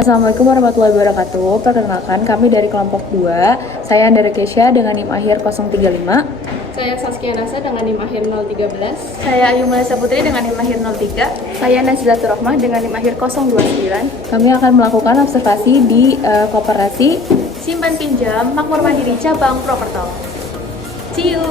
Assalamualaikum warahmatullahi wabarakatuh. Perkenalkan, kami dari kelompok 2. Saya Andara Kesya dengan NIM akhir 035. Saya Saskia Nasa dengan NIM akhir 013. Saya Ayu Melisa Putri dengan NIM akhir 03. Saya Nazilatul Rahmah dengan NIM akhir 029. Kami akan melakukan observasi di koperasi Simpan Pinjam Makmur Mandiri Cabang Properto. See you!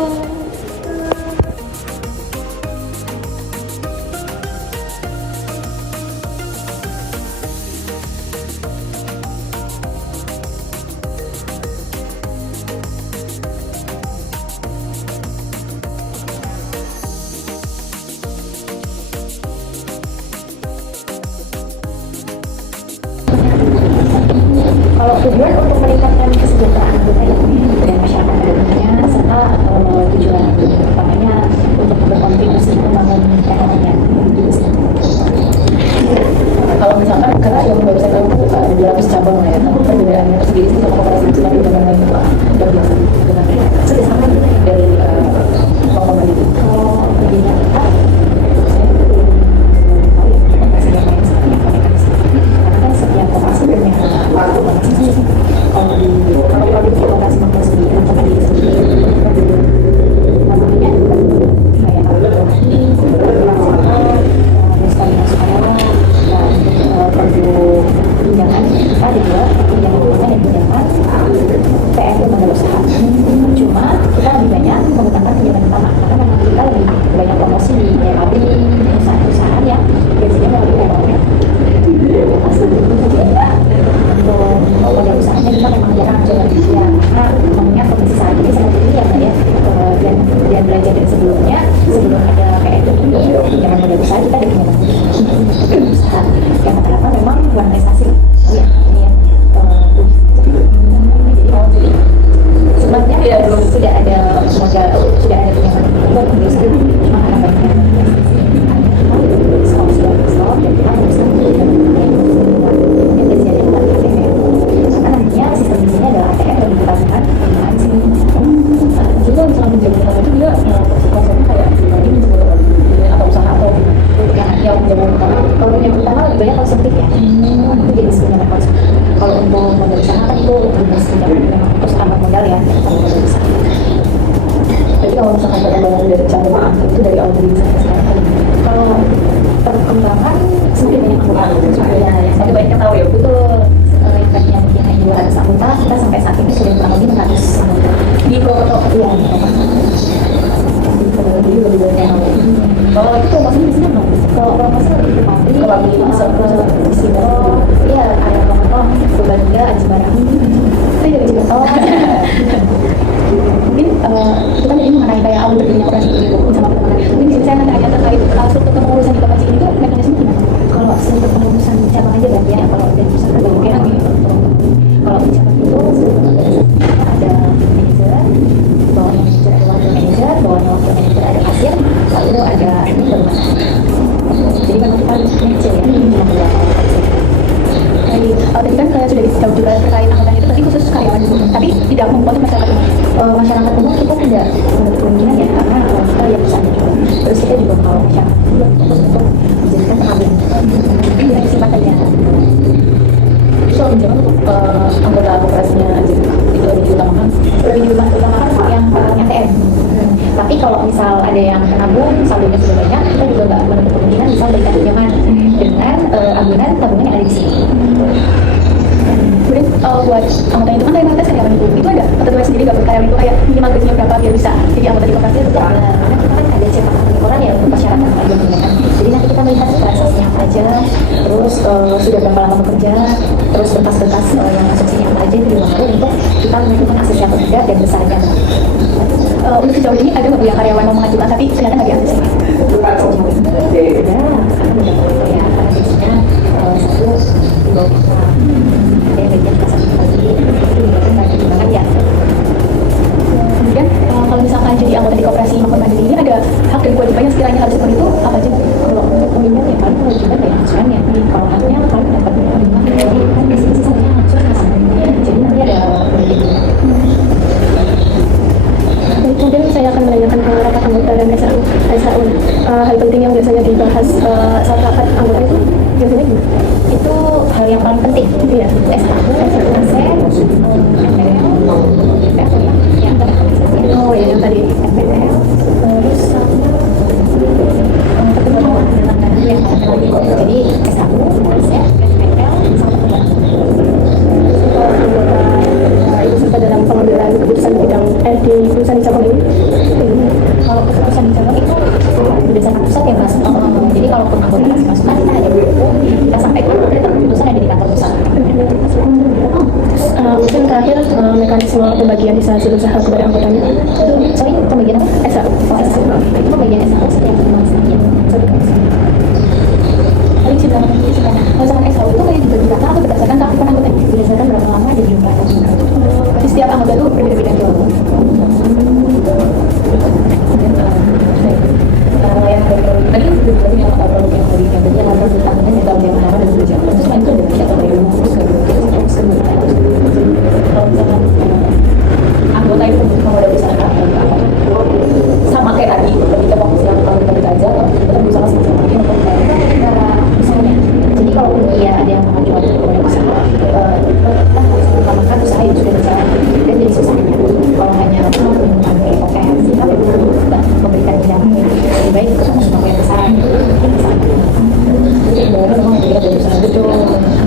Kalau tujuan untuk meningkatkan kesejahteraan anggota dan masyarakat umumnya serta tujuan utamanya untuk berkontribusi membangun perekonomian. Kalau misalkan karena yang baru saya tahu itu ada 200 cabang ya, tapi perbedaannya sendiri sih sama koperasi kecil dan cabang lain itu luar biasa. Kerjasama dari Bapak itu. Kalau lebihnya kita setiap koperasi punya waktu masing-masing. Kalau di koperasi makmur sendiri untuk diri sendiri namanya kayak sekali masuk karyawan dan perlu pinjaman kita ada dua pinjaman rumah dan pinjaman PM lembaga usaha. Cuma kita lebih banyak menggunakan pinjaman utama karena memang kita lebih banyak promosi di DAB perusahaan-perusahaan yang biasanya melalui PMOM. Untuk modal usahanya kita memang jarang coba ya, karena memangnya kondisi saat ini seperti ini ya Mbak ya, dan belajar dari sebelumnya sebelum ada kayak itu pinjaman modal usaha kita ada pinjaman usaha yang rata-rata memang bukan prestasi ya ini ya jadi sebenarnya ya belum sudah ada modal sudah ada pinjaman modal usaha cuma karena banyak stop dan kita harus sistem di sini adalah ATM dan bukan financing. Juga misalnya menjaga itu dia konsepnya kayak pribadi menjaga atau usaha atau yang menjaga utama. Kalau yang utama lebih banyak konsumtif ya. Itu jadi sebenarnya konsumtif. Kalau untuk modal usaha kan itu jenis pinjaman terus tambah modal ya tambah modal usaha. Jadi kalau misalkan perkembangan dari cabang itu dari awal dari sampai sekarang kalau perkembangan semakin banyak anggota semakin banyak yang tahu ya betul. Yang tadinya mungkin hanya 200 anggota, kita sampai saat ini sudah kurang lebih 600 anggota di Properto. Iya, jadi lebih banyak yang tahu. Kalau itu promosi di sini apa? Kalau promosi lebih ke pabrik, kalau di sini iya ada Properto, Purbalingga, Aji Barang. Itu dari Cirebon. Mungkin kita ini mengenai kayak awal berdirinya operasi ini sama pertemanan. Mungkin di sini saya nanti hanya terkait struktur kepengurusan di koperasi itu mekanisme gimana? Kalau struktur kepengurusan cabang aja berarti ya, kalau dari pusat ke bawah kayak gitu. Kalau di cabang itu ada manajer, bawahnya manajer ada wakil manajer, bawahnya wakil manajer ada kasir, lalu itu ada ini bermana. Jadi memang kita manajer ya, cuma beberapa Baik, tadi kan saya sudah dijawab juga terkait anggaran itu berarti khusus karyawan dulu, tapi tidak mempengaruhi masyarakat umum. Masyarakat umum kita tidak menutup kemungkinan ya karena kita lihat pesannya juga. Terus kita juga kalau masyarakat juga fokus untuk dijadikan pengambil Iya, kesempatannya. soal pinjaman untuk anggota koperasinya aja itu lebih diutamakan yang ATM. Tapi kalau misal ada yang menabung saldonya sudah banyak, kita juga nggak menutup kemungkinan misal berikan pinjaman dengan agunan tabungan yang ada di sini. Kemudian buat anggota itu kan kayak mayoritas karyawan itu ada ketentuan sendiri nggak buat karyawan itu kayak minimal gajinya berapa biar bisa jadi anggota di koperasi itu Karena kita kan ada cetak pengaturan ya untuk persyaratan perjanjian. Jadi nanti kita melihat transaksinya apa aja, terus sudah berapa lama bekerja, terus berkas-berkas yang masuk sini apa aja itu dilengkapi untuk kita menentukan aksesnya atau tidak dan besarnya. untuk sejauh ini ada nggak Bu yang karyawan mau mengajukan tapi ternyata nggak diambil sih? Ya, karena biasanya satu di bawah ada yang bagian kasar lagi itu juga kan ya. Kemudian kalau misalkan jadi anggota di koperasi Makmur Mandiri ini ada hak dan kewajiban yang sekiranya harus seperti itu apa aja? Kalau untuk peminjam ya paling kewajiban ya asurannya. Kalau haknya paling dapat rumah jadi kan bisnis saja asuransi. Jadi nanti ada Baik, kemudian saya akan menanyakan ke rapat anggota dan SAU. Hal penting yang biasanya dibahas saat rapat anggota itu biasanya gimana? Itu hal yang paling penting. Iya. S1, S1, yang tadi Oh ya, yang tadi. MPTL, terus sama pertemuan yang jadi S1, S, MPTL, sama pertemuan. Itu serta dalam pengambilan keputusan bidang di perusahaan di cabang ini. Kalau keputusan di cabang itu berdasarkan pusat ya Mas. Jadi kalau anggota kasih masukan kita ada buku, kita sampaikan keputusan ada di kantor pusat. Mungkin terakhir mekanisme pembagian hasil usaha kepada anggotanya. Sorry, pembagian apa? S1. Itu pembagian S1 setiap 5 sekian. Paling sudah sekarang. Kalau misalkan S1 itu kayak dibagi rata atau berdasarkan keaktifan anggota? Berdasarkan berapa lama jadi jumlah. Berarti setiap anggota itu berbeda-beda gitu. Yang tadi sudah dijelasin yang produk yang tadi yang tadi yang ada utamanya di dalam jam dan kerja. Terus selain itu ada kegiatan dari terus kalau misalkan anggota itu kalau ada usaha sama kayak tadi lebih ke fokus yang paling penting aja tetap berusaha sama lagi untuk cara usahanya. Jadi kalau dia ada yang mengajukan kepada usaha kita harus mengutamakan usaha yang sudah berjalan dan jadi susahnya kalau hanya menggunakan OKR sih tapi memberikan pinjaman lebih baik ke usaha yang besar jadi sebenarnya memang kita dari usaha itu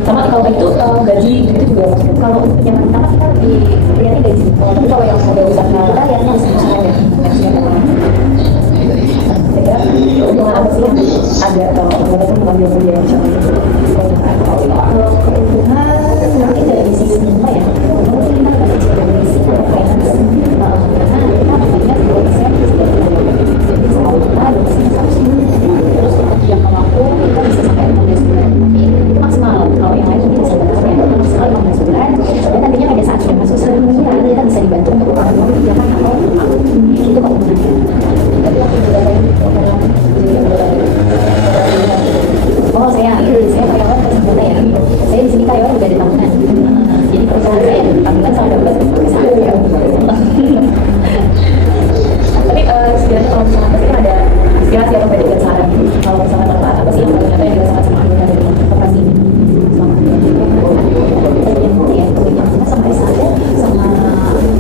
sama kalau itu gaji itu juga kalau untuk yang pertama kita lebih lihatnya gaji tapi kalau yang sudah usaha kita lihatnya usahanya saya kira keuntungan apa sih yang ada kalau anggota itu mengambil kerja yang sama keuntungan mungkin dari sisi apa ya mungkin kita dari sisi finance karena kita punya 2% jadi kalau kita 2% terus untuk yang mampu kita bisa sampai 15 bulan tapi itu maksimal kalau yang lain mungkin bisa berapa maksimal 15 bulan dan nantinya pada saat sudah masuk selanjutnya kita bisa dibantu untuk utang pinjaman atau itu keuntungannya tapi waktu oh saya karyawan tersebentar ya saya di sini karyawan juga ada tahunan jadi perusahaan saya ada tahunan sama dapat tapi sekiranya kalau misalnya pasti kan ada aspirasi atau perbedaan saran kalau misalnya manfaat apa sih yang paling nyata yang dirasakan sama anggota dari korporasi ini ya kemudian kita sama ada sama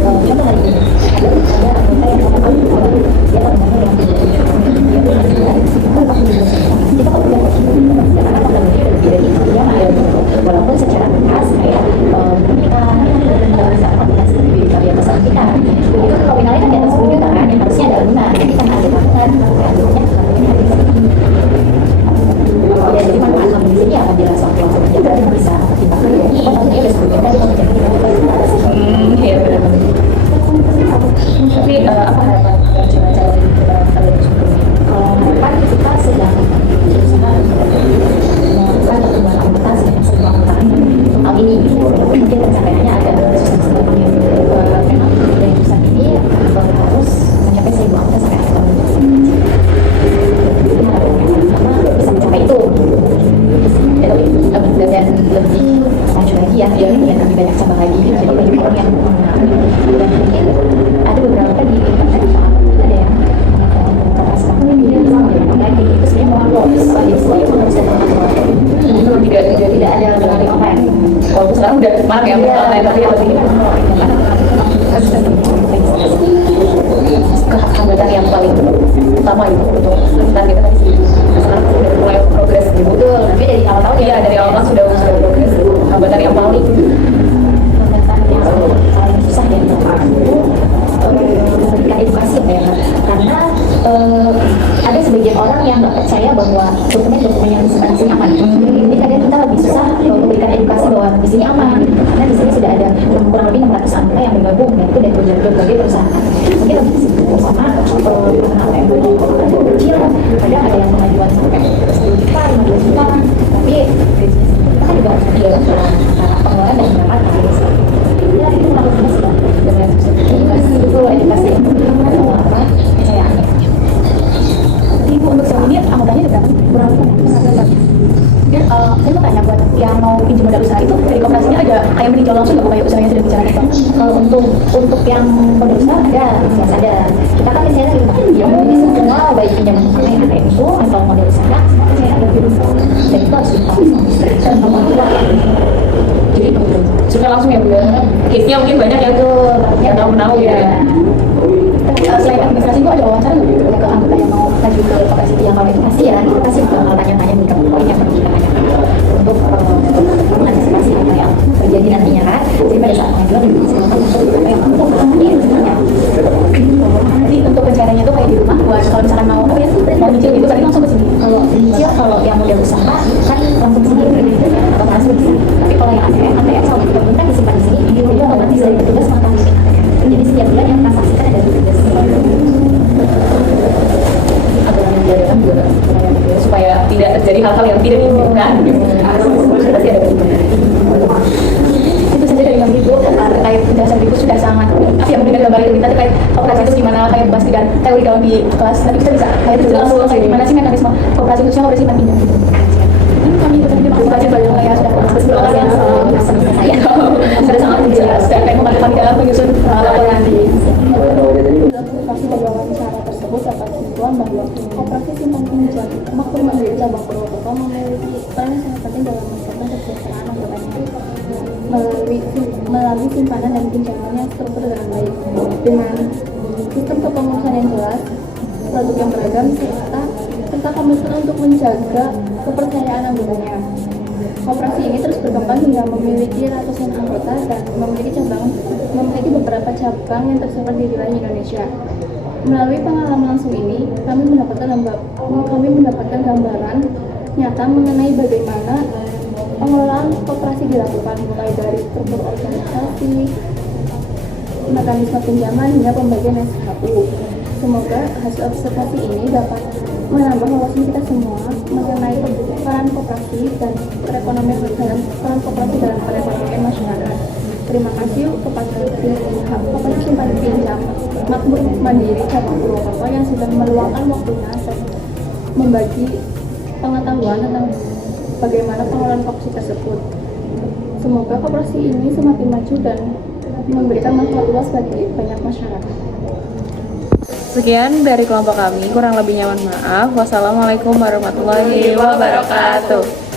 contoh hari ini ada anggota yang melakukan dia teman-teman yang kita kalau udah karena pandeminya lebih dari dia walaupun secara khas kayak kita bisa komunikasi lebih dari pesan kita itu nominalnya kan di atas 10 juta kan yang harusnya ada lunas jadi karena ada tabungan harusnya ya jadi manfaat kami di sini akan jelas waktu kita bisa pertimbangkan ya pokoknya udah 10 juta kita menjadi iya benar tapi apa harapan cara-cara kita kalau harapan kita sedang berusaha melakukan pertumbuhan anggota sebuah tahun tahun ini mungkin pencapaiannya agak susah memang dari pusat ini harus mencapai 1.000 anggota sampai akhir tahun karena bisa mencapai itu dan lebih maju lagi ya dan lebih banyak cabang lagi jadi banyak orang yang dan mungkin ada beberapa di internet ada yang lagi itu sebenarnya mau upload jadi semuanya harus tidak ada melalui online kalau sekarang udah marak ya online tapi lebih keanggotaan yang paling utama itu untuk target kita tadi sekarang sudah mulai progres gitu betul tapi dari awal tahun ya dari awal tahun sudah progres anggotaan yang paling susah ya memberikan edukasi ya karena ada sebagian orang yang nggak percaya bahwa dokumen yang disimpan di sini aman jadi kadang kita lebih susah memberikan edukasi bahwa di sini aman karena di sini sudah ada kurang lebih 600 anggota yang bergabung dan itu dari berbagai perusahaan mungkin lebih sama pengenalan yang kecil kadang ada yang pengajuan sampai 10 juta 15 juta tapi gajinya kita kan juga harus dia pengeluaran dan pendapatan ya itu harus sudah dengan edukasi betul edukasi kepercayaannya Ibu untuk saat ini anggotanya ada berapa? Dan saya mau tanya buat yang mau pinjam modal usaha itu dari kooperasinya ada kayak meninjau langsung nggak kayak usahanya sudah bicara itu? Kalau untuk yang berusaha ada, jelas ada. Kita kan biasanya lagi pinjam, jadi semua baik pinjaman yang ada itu atau modal usaha, semua saya ada dan itu harus diketahui langsung ya Bu ya. Case-nya mungkin banyak ya tuh yang tahu gitu ya. Selain administrasi itu ada wawancara nggak gitu ke anggota yang mau maju ke koperasi yang kalau itu pasti ya itu pasti bakal tanya-tanya beberapa poin yang perlu kita tanyakan untuk mengantisipasi apa yang terjadi nantinya kan. Jadi pada saat pengajuan silakan untuk apa yang perlu ditanya. Nanti untuk rencananya tuh kayak di rumah buat kalau misalkan mau apa ya mau nyicil gitu tadi langsung ke sini. Kalau nyicil kalau yang udah usaha kan langsung sini atau langsung di sini. Tapi kalau yang ATM sama gitu kan disimpan di sini itu otomatis dari petugas makan di ATM. Jadi setiap bulan yang transaksikan ada petugas. Aturan yang diadakan juga lumayan gitu ya, supaya tidak terjadi hal-hal yang tidak diinginkan gitu. Pasti ada Itu saja dari kami Bu terkait penjelasan Ibu sudah sangat yang memberikan gambar itu kita terkait operasi itu gimana kayak bahas dengan teori dalam di kelas nanti kita bisa kayak itu langsung kayak gimana sih mekanisme operasi khususnya operasi simpan pinjam gitu. Ini kami terima kasih banyak ya sudah berterima kasih saya sudah sangat jelas dan kayak membantu kami dalam menyusun laporan nanti. Aplikasi dari wawancara tersebut dapat kesimpulan bahwa operasi simpan pinjam Makmur Mandiri Cabang Purwokerto memiliki peran yang sangat penting dalam meningkatkan kesejahteraan anggotanya melalui simpanan dan pinjaman yang struktur dengan baik dengan sistem kepengurusan yang jelas, produk yang beragam serta komitmen untuk menjaga kepercayaan anggotanya. Operasi ini terus berkembang hingga memiliki ratusan anggota dan memiliki beberapa cabang yang tersebar di wilayah Indonesia. Melalui pengalaman langsung ini, kami mendapatkan gambaran nyata mengenai bagaimana pengelolaan koperasi dilakukan, mulai dari struktur organisasi, mekanisme pinjaman hingga pembagian SKU. Semoga hasil observasi ini dapat menambah wawasan kita semua mengenai peran koperasi dan perekonomian dalam perekonomian masyarakat. Terima kasih kepada Koperasi Simpan Pinjam Makmur Mandiri Cabang Purwokerto yang sudah meluangkan waktunya dan membagi pengetahuan tentang bagaimana pengelolaan koperasi tersebut. Semoga koperasi ini semakin maju dan memberikan manfaat luas bagi banyak masyarakat. Sekian dari kelompok kami, kurang lebihnya mohon maaf. Wassalamualaikum warahmatullahi wabarakatuh.